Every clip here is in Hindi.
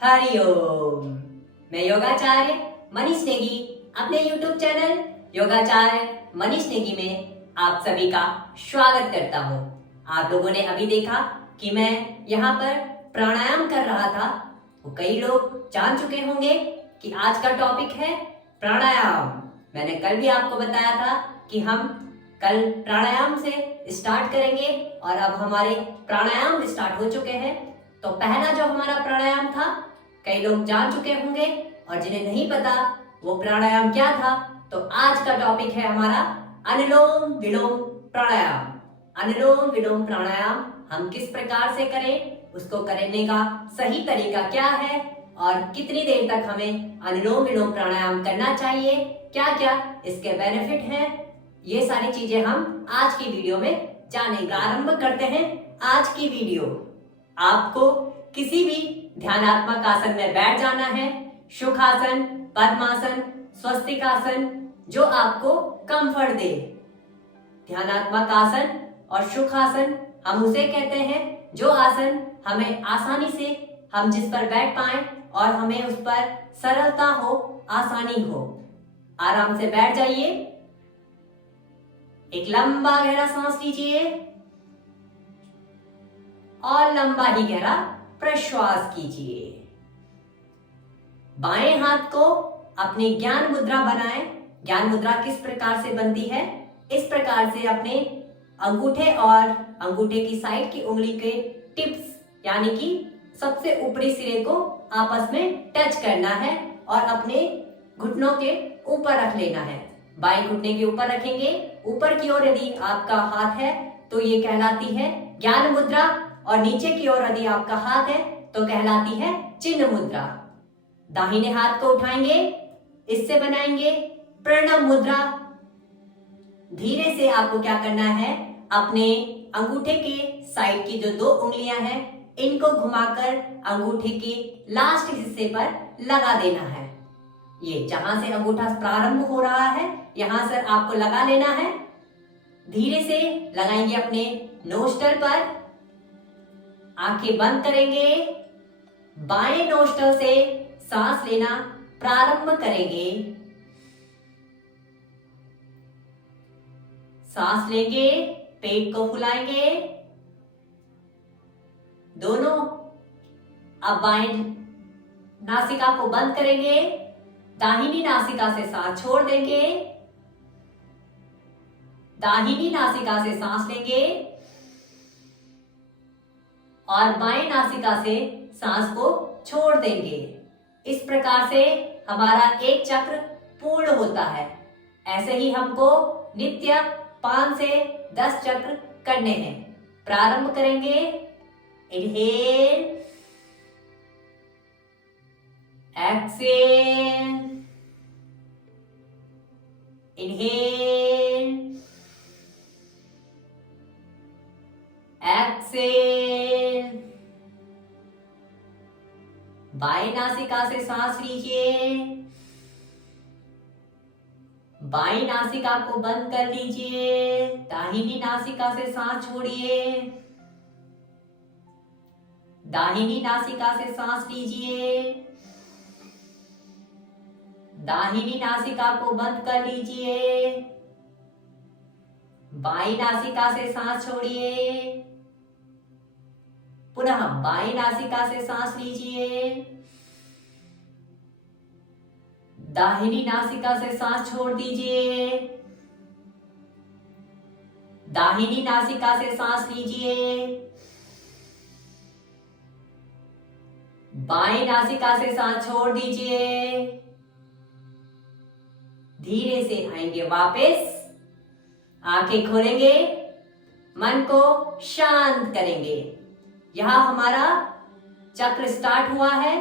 हरिओम। मैं योगाचार्य मनीष नेगी अपने YouTube चैनल योगाचार्य मनीष नेगी में आप सभी का स्वागत करता हूँ। आप लोगों ने अभी देखा कि मैं यहाँ पर प्राणायाम कर रहा था। तो कई लोग जान चुके होंगे कि आज का टॉपिक है प्राणायाम। मैंने कल भी आपको बताया था कि हम कल प्राणायाम से स्टार्ट करेंगे और अब हमारे प्राणायाम स्टार्ट हो चुके हैं। तो पहला जो हमारा प्राणायाम था कई लोग जान चुके होंगे और जिन्हें नहीं पता वो प्राणायाम क्या था, तो आज का टॉपिक है हमारा अनुलोम विलोम प्राणायाम। अनुलोम विलोम प्राणायाम हम किस प्रकार से करें, उसको करने का सही तरीका क्या है और कितनी देर तक हमें अनुलोम विलोम प्राणायाम करना चाहिए, क्या क्या इसके बेनिफिट हैं, ये सारी चीजें हम आज की वीडियो में जानेंगे। आरंभ करते हैं आज की वीडियो। आपको किसी भी ध्यानात्मक आसन में बैठ जाना है। सुखासन, पद्मासन, स्वस्तिकासन, जो आपको कंफर्ट दे। ध्यानात्मक आसन और सुखासन हम उसे कहते हैं जो आसन हमें आसानी से हम जिस पर बैठ पाए और हमें उस पर सरलता हो, आसानी हो। आराम से बैठ जाइए। एक लंबा गहरा सांस लीजिए और लंबा ही गहरा प्रश्वास कीजिए। बाएं हाथ को अपनी ज्ञान मुद्रा बनाएं। ज्ञान मुद्रा किस प्रकार से बनती है? इस प्रकार से अपने अंगूठे और अंगूठे की साइड की उंगली के टिप्स यानी कि सबसे ऊपरी सिरे को आपस में टच करना है और अपने घुटनों के ऊपर रख लेना है। बाएं घुटने के ऊपर रखेंगे। ऊपर की ओर यदि आपका हाथ है तो ये कहलाती है ज्ञान मुद्रा और नीचे की ओर यदि आपका हाथ है तो कहलाती है चिन्ह मुद्रा। दाहिने हाथ को उठाएंगे, इससे बनाएंगे प्रणव मुद्रा। धीरे से आपको क्या करना है, अपने अंगूठे के साइड की जो दो उंगलियां हैं इनको घुमाकर अंगूठे के लास्ट हिस्से पर लगा देना है। ये जहां से अंगूठा प्रारंभ हो रहा है यहां से आपको लगा लेना है। धीरे से लगाएंगे अपने नोस्टल पर। आंखें बंद करेंगे। बाएं नोस्टल से सांस लेना प्रारंभ करेंगे। सांस लेंगे, पेट को फुलाएंगे दोनों। अब बाएं नासिका को बंद करेंगे। दाहिनी नासिका से सांस छोड़ देंगे। दाहिनी नासिका से सांस लेंगे और बाएं नासिका से सांस को छोड़ देंगे। इस प्रकार से हमारा एक चक्र पूर्ण होता है। ऐसे ही हमको नित्य 5 से 10 चक्र करने हैं। प्रारंभ करेंगे। Inhale, exhale, inhale, exhale. बाएं नासिका से सांस लीजिए। बाईं नासिका को बंद कर लीजिए। दाहिनी नासिका से सांस छोड़िए। दाहिनी नासिका से सांस लीजिए। दाहिनी नासिका को बंद कर लीजिए। बाईं नासिका से सांस छोड़िए। पुनः बाईं नासिका से सांस लीजिए। दाहिनी नासिका से सांस छोड़ दीजिए। दाहिनी नासिका से सांस लीजिए। बाईं नासिका से सांस छोड़ दीजिए। धीरे से आएंगे वापस। आंखें खोलेंगे, मन को शांत करेंगे। यहां हमारा चक्र स्टार्ट हुआ है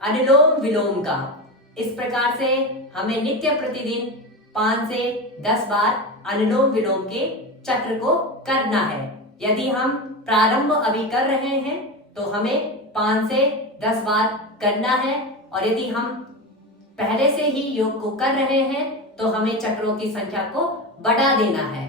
अनुलोम विलोम का। इस प्रकार से हमें नित्य प्रतिदिन 5 से 10 बार अनुलोम विलोम के चक्र को करना है। यदि हम प्रारंभ अभी कर रहे हैं तो हमें 5 से 10 बार करना है और यदि हम पहले से ही योग को कर रहे हैं तो हमें चक्रों की संख्या को बढ़ा देना है।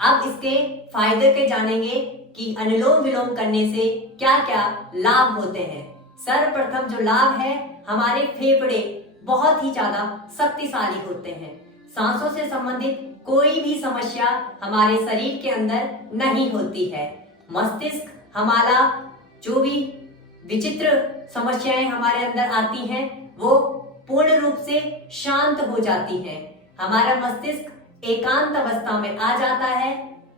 अब इसके फायदे के जानेंगे कि अनुलोम विलोम करने से क्या क्या लाभ होते हैं। सर्वप्रथम जो लाभ है, हमारे फेफड़े बहुत ही ज्यादा शक्तिशाली होते हैं। सांसों से संबंधित कोई भी समस्या हमारे शरीर के अंदर नहीं होती है। मस्तिष्क हमारा जो भी विचित्र समस्याएं हमारे अंदर आती हैं वो पूर्ण रूप से शांत हो जाती हैं। हमारा मस्तिष्क एकांत अवस्था में आ जाता है।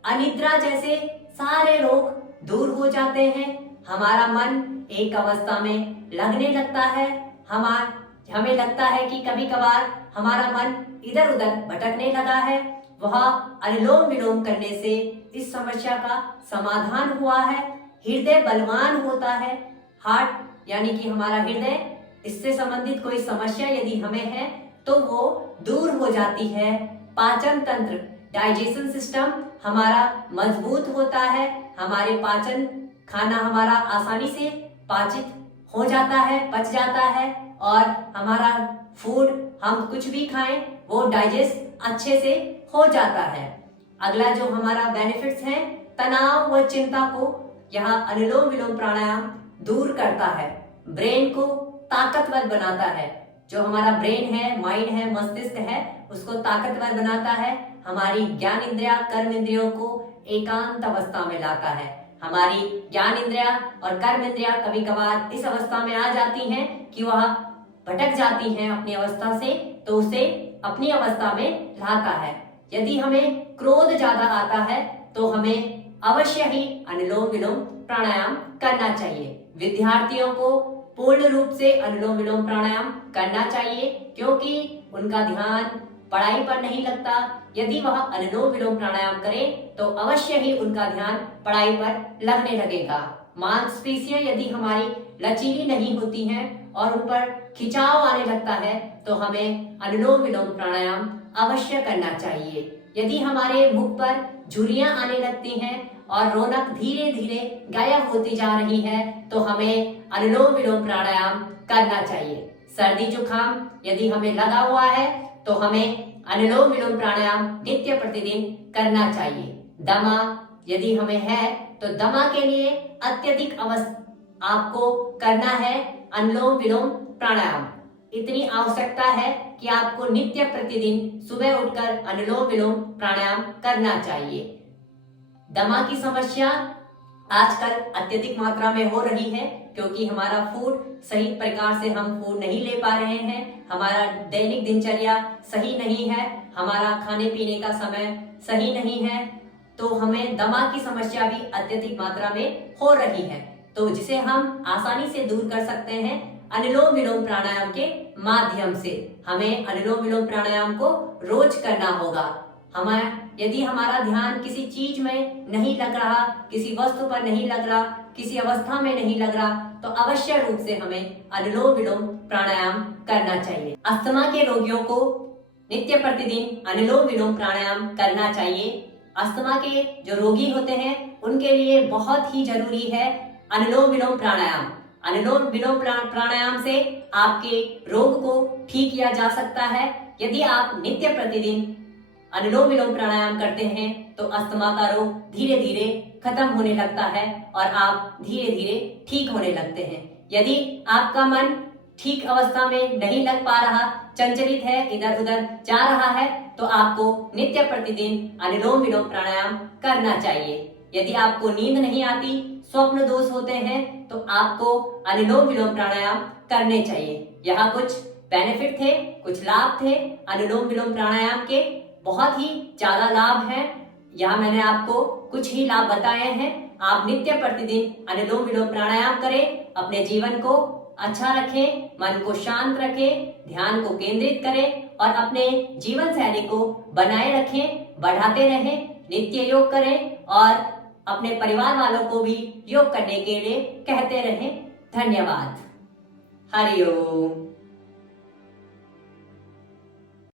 अनिद्रा जैसे सारे रोग दूर हो जाते हैं। हमारा मन एक अवस्था में लगने लगता है। हमें लगता है कि कभी कभार हमारा मन इधर उधर भटकने लगा है। वह अनुलोम विलोम करने से इस समस्या का समाधान हुआ है। हृदय बलवान होता है। हार्ट यानी कि हमारा हृदय, इससे संबंधित कोई समस्या यदि हमें है तो वो दूर हो जाती है। पाचन तंत्र, डाइजेशन सिस्टम हमारा मजबूत होता है। हमारे पाचन, खाना हमारा आसानी से पाचित हो जाता है, पच जाता है और हमारा फूड, हम कुछ भी खाएं वो डाइजेस्ट अच्छे से हो जाता है। अगला जो हमारा बेनिफिट्स है, तनाव व चिंता को यह अनुलोम विलोम प्राणायाम दूर करता है। ब्रेन को ताकतवर बनाता है। जो हमारा ब्रेन है, माइंड है, मस्तिष्क है, उसको ताकतवर बनाता है। हमारी ज्ञान इंद्रिया, कर्म इंद्रियों को एकांत अवस्था में लाता है। हमारी ज्ञान इंद्रिया और कर्म इंद्रिया कभी कभार इस अवस्था में आ जाती हैं कि वह भटक जाती हैं अपनी अवस्था से, तो उसे अपनी अवस्था में लाता है। यदि हमें क्रोध ज्यादा आता है तो हमें अवश्य ही अनुलोम विलोम प्राणायाम करना चाहिए। विद्यार्थियों को पूर्ण रूप से अनुलोम विलोम प्राणायाम करना चाहिए, क्योंकि उनका ध्यान पढ़ाई पर नहीं लगता। यदि वह अनुलोम विलोम प्राणायाम करें तो अवश्य ही उनका ध्यान पढ़ाई पर लगने लगेगा। मांसपेशियां यदि हमारी लचीली नहीं होती हैं और उन पर खिंचाव आने लगता है तो हमें अनुलोम विलोम प्राणायाम अवश्य करना चाहिए। यदि हमारे मुख पर झुर्रियां आने लगती हैं और रौनक धीरे धीरे गायब होती जा रही है तो हमें अनुलोम विलोम प्राणायाम करना चाहिए। सर्दी जुकाम यदि हमें लगा हुआ है तो हमें अनुलोम विलोम प्राणायाम नित्य प्रतिदिन करना चाहिए। दमा यदि हमें है तो दमा के लिए अत्यधिक आपको करना है अनुलोम विलोम प्राणायाम। इतनी आवश्यकता है कि आपको नित्य प्रतिदिन सुबह उठकर अनुलोम विलोम प्राणायाम करना चाहिए। दमा की समस्या आजकल अत्यधिक मात्रा में हो रही है, क्योंकि हमारा फूड सही प्रकार से हम फूड नहीं ले पा रहे हैं। हमारा दैनिक दिनचर्या सही नहीं है, हमारा खाने पीने का समय सही नहीं है, तो हमें दमा की समस्या भी अत्यधिक मात्रा में हो रही है। तो जिसे हम आसानी से दूर कर सकते हैं अनुलोम विलोम प्राणायाम के माध्यम से। हमें अनुलोम विलोम प्राणायाम को रोज करना होगा। यदि हमारा ध्यान किसी चीज में नहीं लग रहा, किसी वस्तु पर नहीं लग रहा, किसी अवस्था में नहीं लग रहा, तो अवश्य रूप से हमें अनुलोम विलोम प्राणायाम करना चाहिए। अस्थमा के रोगियों को नित्य प्रतिदिन अनुलोम विलोम प्राणायाम करना चाहिए। अस्थमा के जो रोगी होते हैं उनके लिए बहुत ही जरूरी है अनुलोम विलोम प्राणायाम। अनुलोम विलोम प्राणायाम से आपके रोग को ठीक किया जा सकता है। यदि आप नित्य प्रतिदिन अनुलोम विलोम प्राणायाम करते हैं तो अस्थमा का रोग धीरे धीरे खत्म होने लगता है और आप धीरे धीरे ठीक होने लगते हैं। यदि आपका मन ठीक अवस्था में नहीं लग पा रहा, चंचलित है, इधर उधर जा रहा है, तो आपको नित्य प्रतिदिन अनुलोम विलोम प्राणायाम करना चाहिए। यदि आपको नींद नहीं आती, स्वप्न दोष होते हैं, तो आपको अनुलोम विलोम प्राणायाम करने चाहिए। यहाँ कुछ बेनिफिट थे, कुछ लाभ थे अनुलोम विलोम प्राणायाम के। बहुत ही ज्यादा लाभ हैं। यहाँ मैंने आपको कुछ ही लाभ बताए हैं। आप नित्य प्रतिदिन अनुलोम विलोम प्राणायाम करें, अपने जीवन को अच्छा रखें, मन को शांत रखें, ध्यान को केंद्रित करें और अपने जीवन शैली को बनाए रखें, बढ़ाते रहें, नित्य योग करें और अपने परिवार वालों को भी योग करने के लिए कहते रहें। धन्यवाद। हरि ओम।